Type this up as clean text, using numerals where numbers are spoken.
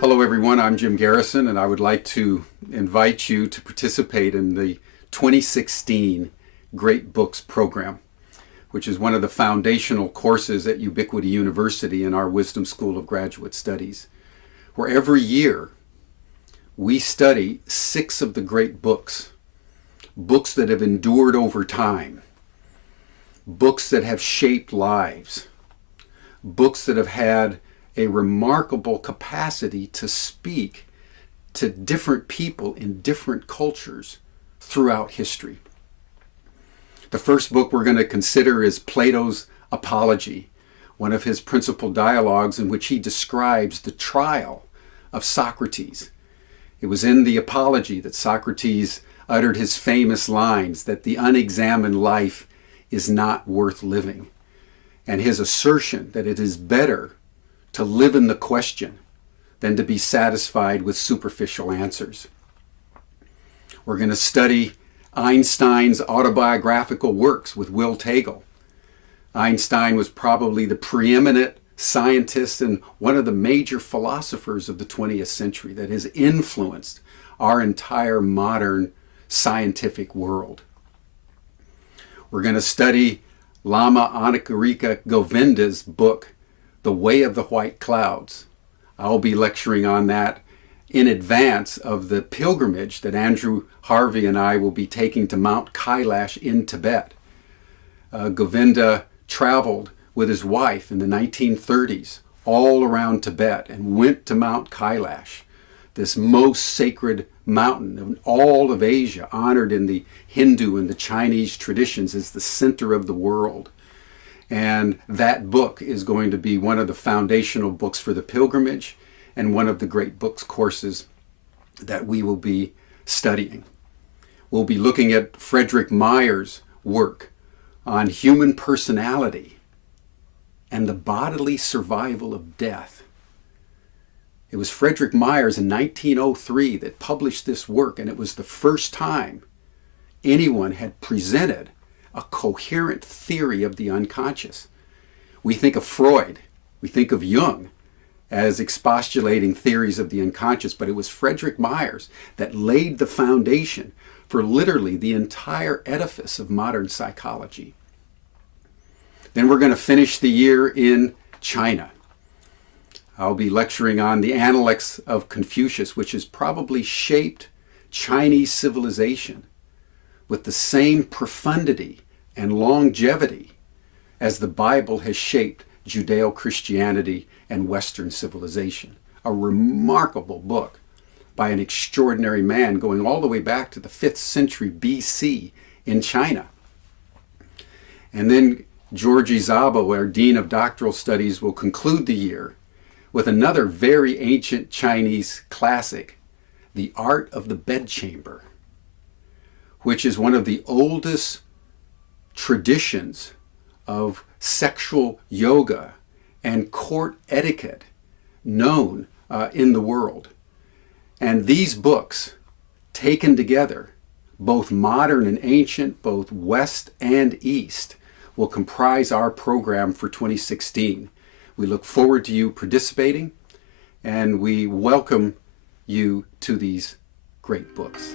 Hello everyone, I'm Jim Garrison, and I would like to invite you to participate in the 2016 Great Books program, which is one of the foundational courses at Ubiquity University in our Wisdom School of Graduate Studies, where every year we study 6 of the great books, books that have endured over time, books that have shaped lives, books that have had a remarkable capacity to speak to different people in different cultures throughout history. The first book we're going to consider is Plato's Apology, one of his principal dialogues in which he describes the trial of Socrates. It was in the Apology that Socrates uttered his famous lines that the unexamined life is not worth living, and his assertion that it is better to live in the question than to be satisfied with superficial answers. We're going to study Einstein's autobiographical works with Will Taegel. Einstein was probably the preeminent scientist and one of the major philosophers of the 20th century that has influenced our entire modern scientific world. We're going to study Lama Anarika Govinda's book, The Way of the White Clouds. I'll be lecturing on that in advance of the pilgrimage that Andrew Harvey and I will be taking to Mount Kailash in Tibet. Govinda traveled with his wife in the 1930s all around Tibet and went to Mount Kailash, this most sacred mountain of all of Asia, honored in the Hindu and the Chinese traditions as the center of the world. And that book is going to be one of the foundational books for the pilgrimage and one of the great books courses that we will be studying. We'll be looking at Frederick Myers' work on human personality and the bodily survival of death. It was Frederick Myers in 1903 that published this work, and it was the first time anyone had presented a coherent theory of the unconscious. We think of Freud, we think of Jung as expostulating theories of the unconscious, but it was Frederick Myers that laid the foundation for literally the entire edifice of modern psychology. Then we're going to finish the year in China. I'll be lecturing on the Analects of Confucius, which has probably shaped Chinese civilization with the same profundity and longevity as the Bible has shaped Judeo-Christianity and Western civilization. A remarkable book by an extraordinary man going all the way back to the 5th century BC in China. And then Georgi Szabo, our Dean of Doctoral Studies, will conclude the year with another very ancient Chinese classic, The Art of the Bedchamber, which is one of the oldest traditions of sexual yoga and court etiquette known in the world. And these books, taken together, both modern and ancient, both West and East, will comprise our program for 2016. We look forward to you participating, and we welcome you to these great books.